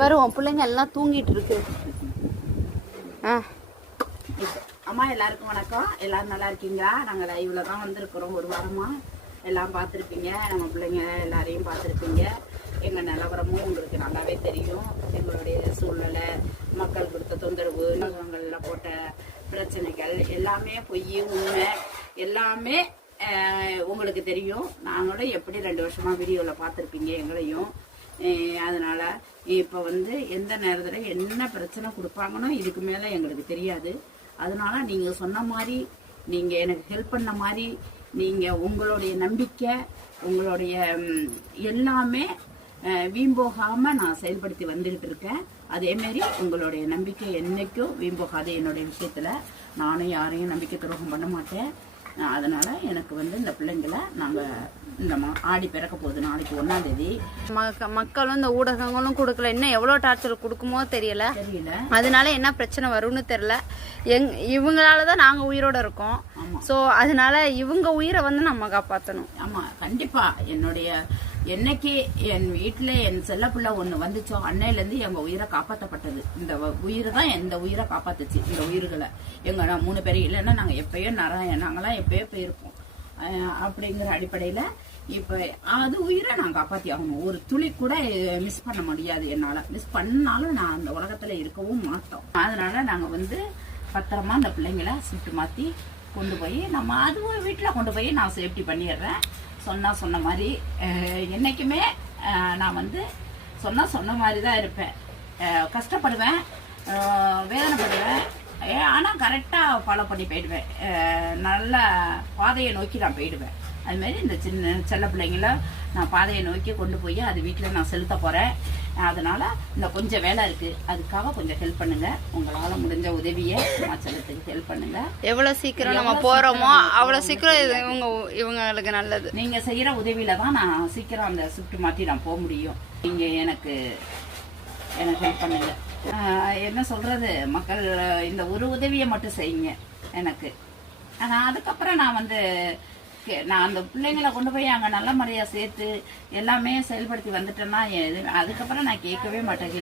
பாரு உன் பிள்ளைங்க எல்லாம் தூங்கிட்டு இருக்கு. அம்மா எல்லாருக்கும் வணக்கம். எல்லாரும் நல்லா இருக்கீங்களா? நாங்கள் லைவ்ல தான் வந்திருக்கிறோம். ஒரு வாரமா எல்லாம் பார்த்துருப்பீங்க. நம்ம பிள்ளைங்க எல்லாரையும் பார்த்துருப்பீங்க. எங்கள் நிலவரமும் உங்களுக்கு நல்லாவே தெரியும். எங்களுடைய சூழ்நிலை, மக்கள் கொடுத்த தொந்தரவு, நிறுவனங்களில் போட்ட பிரச்சனைகள் எல்லாமே பொய் உண்மை எல்லாமே உங்களுக்கு தெரியும். நாங்களும் எப்படி 2 வருஷமா வீடியோவில் பார்த்துருப்பீங்க எங்களையும். அதனால இப்போ எந்த நேரத்தில் என்ன பிரச்சனை கொடுப்பாங்கன்னு இதுக்கு மேலே எங்களுக்கு தெரியாது. அதனால நீங்கள் சொன்ன மாதிரி, நீங்கள் எனக்கு ஹெல்ப் பண்ண மாதிரி, நீங்கள் உங்களுடைய நம்பிக்கை, உங்களுடைய எல்லாமே வீம்போகாமல் நான் செயல்படுத்தி வந்துக்கிட்டு இருக்கேன். அதேமாரி உங்களுடைய நம்பிக்கை என்னைக்கும் வீம்போகாது. என்னுடைய விஷயத்தில் நானும் யாரையும் நம்பிக்கை துரோகம் பண்ண மாட்டேன். அதனால எனக்கு இந்த பிள்ளைங்களை நாங்கள் இந்த ஆடி பிறக்க போகுது நாளைக்கு 1ஆம் தேதி. மக்களும் இந்த ஊடகங்களும் கொடுக்கல. இன்னும் எவ்வளோ டார்ச்சர் கொடுக்குமோ தெரியல. அதனால என்ன பிரச்சனை வரும்னு தெரியல. இவங்களாலதான் நாங்க உயிரோட இருக்கோம். ஸோ அதனால இவங்க உயிரை நம்ம காப்பாற்றணும். ஆமா, கண்டிப்பா. என்னைக்கு என் வீட்டுல என் செல்ல பிள்ளை ஒண்ணு வந்துச்சோ அன்னையிலேருந்து எங்க உயிரை காப்பாற்றப்பட்டது. இந்த உயிரை தான் எந்த உயிரை காப்பாத்துச்சு. இந்த உயிர்களை எங்க 3 பேரும் இல்லைன்னா நாங்க எப்பயோ நாங்களாம் எப்பயோ போயிருப்போம். அப்படிங்கிற அடிப்படையில இப்ப அது உயிரை நான் காப்பாத்தி ஆகணும். ஒரு துளி கூட மிஸ் பண்ண முடியாது. என்னால மிஸ் பண்ணாலும் நான் அந்த உலகத்துல இருக்கவும் மாட்டோம். அதனால நாங்க பத்திரமா அந்த பிள்ளைங்களை ஷிஃப்ட் மாத்தி கொண்டு போய் நம்ம அதுவும் வீட்டுல கொண்டு போய் நான் சேஃப்டி பண்ணிடுறேன். சொன்ன மாதிரி என்னைக்குமே நான் சொன்ன மாதிரி தான் இருப்பேன். கஷ்டப்படுவேன், வேதனைப்படுவேன், ஆனால் கரெக்டாக ஃபாலோ பண்ணி போயிடுவேன். நல்ல பாதையை நோக்கி நான் போயிடுவேன். அதுமாரி இந்த செல்ல பிள்ளைங்கள நான் பாதையை நோக்கி கொண்டு போய் அது வீட்டில் நான் செலுத்த போகிறேன். அதனால இந்த கொஞ்சம் வேலை இருக்கு, அதுக்காக கொஞ்சம் ஹெல்ப் பண்ணுங்க. உங்களால முடிஞ்ச உதவியை செலுத்துக்கு ஹெல்ப் பண்ணுங்க. எவ்வளவு சீக்கிரம் நம்ம போறோமோ அவ்வளவு சீக்கிரம் இவங்களுக்கு நல்லது. நீங்க செய்யற உதவியில தான் நான் சீக்கிரம் அந்த ஷிஃப்ட் மாற்றி நான் போக முடியும். நீங்க எனக்கு ஹெல்ப் பண்ணுங்க. என்ன சொல்றது, மக்கள் இந்த ஒரு உதவியை மட்டும் செய்யுங்க எனக்கு. ஆனால் அதுக்கப்புறம் நான் அந்த பிள்ளைங்களை கொண்டு போய் அங்கே நல்ல முறையாக சேர்த்து எல்லாமே செயல்படுத்தி வந்துட்டேன்னா அதுக்கப்புறம் நான் கேட்கவே மாட்டேன்.